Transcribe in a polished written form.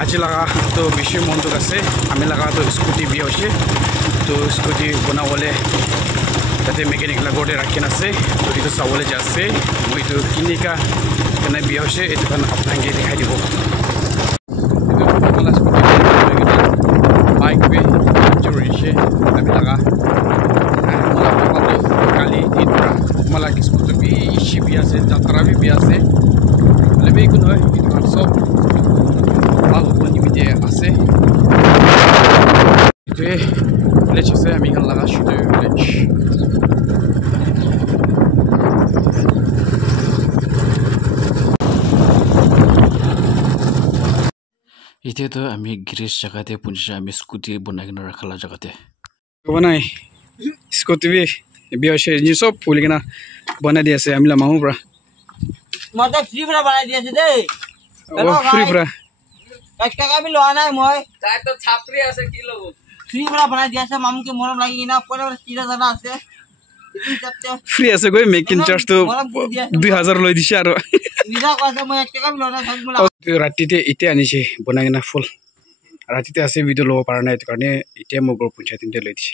আজি লাগা তো বেশি মনটোক আছে আমি লাগা তো স্কুটি বিয়া হৈছে তো স্কুটি বনাবলে তাতে মেকানিক লগতে ৰাখি আছে তো এইটো চাবলে যাচ্ছে মই এইটো কিনিকা কেনে বিয়া হৈছে এইটো কাৰণ আপোনাকে দেখাই দিব বাইক पे जरूरी है अभी लगा मला पापा तो काली इतना मला स्कूल तो भी शिबिया से यात्रा भी बिया से लेबे कुन है इतना सब बाबू बनी भी আছে इतने लेच से আমি কাল লাগা শুতে लेच इथे तो आम्ही गिरीश जगाते पुंजा आम्ही स्कूटी बनायला रखला जगाते बनाय स्कूटी भी बियाशे नि सब फुलगिना बना दियासे आमिला माहुब्रा मते फ्री फ्रा बना दियासे दे ओ फ्री फ्रा 1 টাকা भी लोआ নাই মই তাই তো ছাপরি আছে কি লব फ्री फ्रा बना दियासे मामू के मरम लागि ना परे तीरा जना আছে फ्री আছে গৈ মেকিং চার্জ তো 2000 লই দিছে আৰু নিজা কৈছে মই 1 টাকা भी लोआ নাই সবগুলা ৰাতিতে ইতে আনিছে বনাইনা ফুল ৰাতিতে আছে ভিডিও লব পাৰা নাই কাৰণে ইতে মই গ্ৰুপ পঞ্চায়ত লৈ দিছে